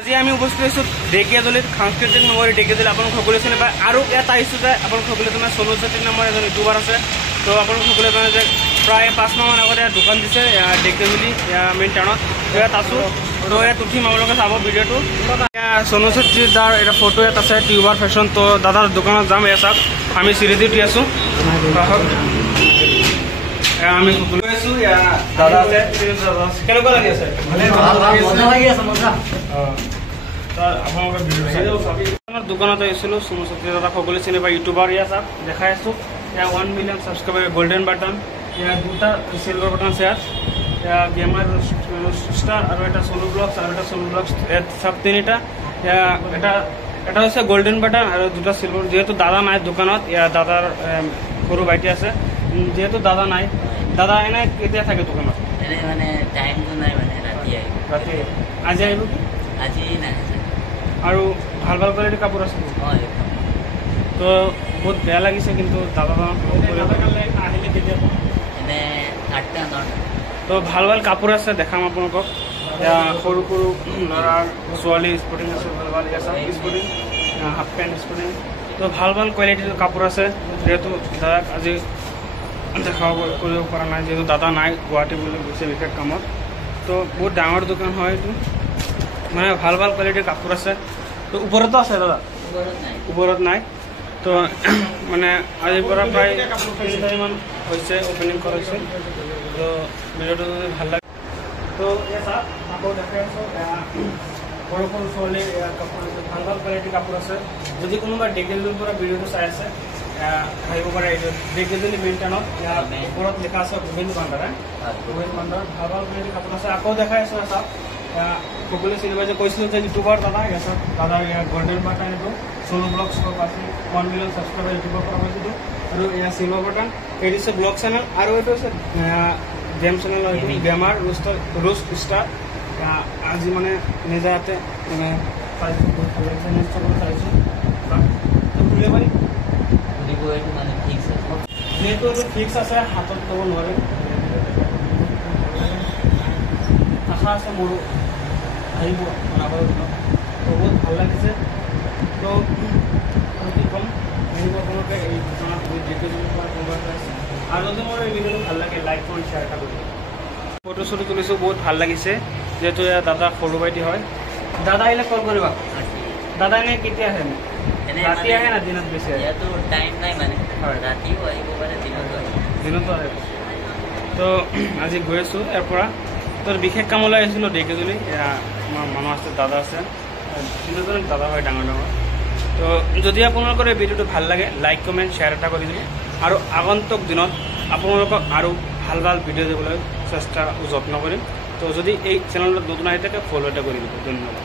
আজি আমি উপস্থিত হৈছোঁ ঢেকীয়াজুলিত সাংস্কৃতিক নগৰী ঢেকীয়াজুলি আপোনালোক সকলোৱে চিনি পায় আৰু ইয়াত আহিছোঁ যে আপোনালোক সকলোৱে জানে সোনু চেত্ৰী নামৰ এজন ইউটিউবাৰ আছে তো আপোনালোক সকলোৱে জানে যে প্ৰায় 5 মাহমান আগতে ইয়াত দোকান দিছে ঢেকীয়াজুলি মেইন টাউনত ইয়াত আছোঁ তো ইয়াত উঠিম আপোনালোকে চাব ভিডিঅ'টো সোনু চেত্ৰীৰ দাৰ এটা ফটো ইয়াত আছে টিউবাৰ ফেশ্বন তো দাদাৰ দোকানত যাম এয়া চাওক আমি চিৰিদি উঠি আছোঁ আমি সকলোৱে আছোঁ দাদা আছে কেনেকুৱা লাগি আছে আমাৰ দোকানত আহিছিলোঁ সোনু চেত্ৰী দাদা সকলোৱে চিনি পায় ইউটিউবাৰ ইয়াত চাওক দেখাই আছোঁ 1 মিলিয়ন সাবস্ক্রাইবার গোল্ডেন বাটন দুটা সিলভার বাটন আছে ইয়াত গেমার স্টার আর এটা সোনু ব্লগস আর এটা সোনু ব্লগস সব তিনিটা এটা হচ্ছে গোল্ডেন বাটন আর দুটা সিলভার যেহেতু দাদা নাই দোকানত দাদার সৰু ভাইটি আছে যেহেতু দাদা নাই দাদা এনে কেতিয়া থাকে দোকানত মানে টাইমটো নাই মানে ৰাতি আজি আহিব কি আজি নাই আৰু ভাল ভাল কোৱালিটিৰ কাপোৰ আছে হয় তো বহুত বেয়া লাগিছে কিন্তু দাদা আহিলে কেতিয়া এনে 8টা 9টা তো ভাল ভাল কাপোৰ আছে দেখাম আপোনালোকক সৰু সৰু ল'ৰাৰ ছোৱালী স্পৰ্টিং আছে ভাল ভাল স্পৰ্টিং হাফ পেণ্ট স্পৰ্টিং তো ভাল ভাল কোৱালিটিৰ কাপোৰ আছে যেহেতু দাদাক আজি দেখাব কৰিব পৰা নাই যেহেতু দাদা নাই গুৱাহাটী বুলি গৈছে বিশেষ কামত তো বহুত ডাঙৰ দোকান হয় এইটো মানে ভাল ভাল কোৱালিটিৰ কাপোৰ আছে তো ওপৰতো আছে দাদা ওপৰত নাই তো মানে আজিৰ পৰা প্ৰায় 3-4মান হৈছে অপেনিং কৰাইছে তো ভিডিঅ'টো যদি ভাল লাগে তো আকৌ দেখাই আছোঁ সৰু সৰু ছোৱালীৰ কাপোৰ আছে ভাল ভাল কোৱালিটিৰ কাপোৰ আছে যদি কোনোবা ঢেকীয়াজুলিৰ পৰা ভিডিঅ'টো চাই আছে আহিব পাৰে ঢেকীয়াজুলি মেইন টাউনত ওপৰত লিখা আছে গোবিন্দ ভাণ্ডাৰ গোবিন্দ ভাণ্ডাৰ ভাল ভাল কোৱালিটিৰ কাপোৰ আছে আকৌ দেখাই আছোঁ চাওক সকলোৱে চিনি পাই যে কৈছিলোঁ যে ইউটিউবাৰ দাদা ইয়াত দাদাৰ গোল্ডেন বাটন এইটো সোনু ব্লগছ আছে 1 মিলিয়ন সাবস্ক্ৰাইবাৰ ইউটিউবৰ পৰা পাইছিলোঁ আৰু এয়া চিলভাৰ বাটন এইটো হৈছে ব্লগ চেনেল আৰু এইটো হৈছে game channel gamer roast star আজি মানে নিজে হাতে মানে চাইছোঁ বহুত ভাল লাগিছে নেক্সট চাইছোঁ খুলিব পাৰি মানে ফিক্স আছে যেহেতু এইটো ফিক্স আছে হাতত ল'ব নোৱাৰে আশা আছে মোৰো আহিব বনাবৰ তো বহুত ভাল লাগিছে তো কি ক'ম আহিব আপোনালোকে এই দোকানত ঢেকীয়াজুলিৰ পৰা কোনোবা আছে আৰু যদি মোৰ এই ভিডিঅ'টো ভাল লাগে লাইক কৰি শ্বেয়াৰ এটা কৰিব ফটো চটো তুলিছোঁ বহুত ভাল লাগিছে যিহেতু এয়া দাদা সৰু ভাইটি হয় দাদা আহিলে কল কৰিবা দাদা এনে কেতিয়া আহে ৰাতি আহে না দিনত বেছি আহে ইয়াতো টাইম নাই মানে হয় ৰাতিও আহিব পাৰে দিনতো আহে তো আজি গৈ আছোঁ ইয়াৰ পৰা তো বিশেষ কামলৈ আহিছিলোঁ ঢেকীয়াজুলি আমাৰ মানুহ আছে দাদা আছে তিনিজন দাদা হয় ডাঙৰ ডাঙৰ তো যদি আপোনালোকৰ এই ভিডিঅ'টো ভাল লাগে লাইক কমেণ্ট শ্বেয়াৰ এটা কৰি দিব আৰু আগন্তুক দিনত আপোনালোকক আৰু ভাল ভাল ভিডিঅ' দিবলৈ চেষ্টা যত্ন কৰিম তো যদি এই চেনেলটোত নতুন আহি থাকে ফ'ল' এটা কৰি দিব ধন্যবাদ।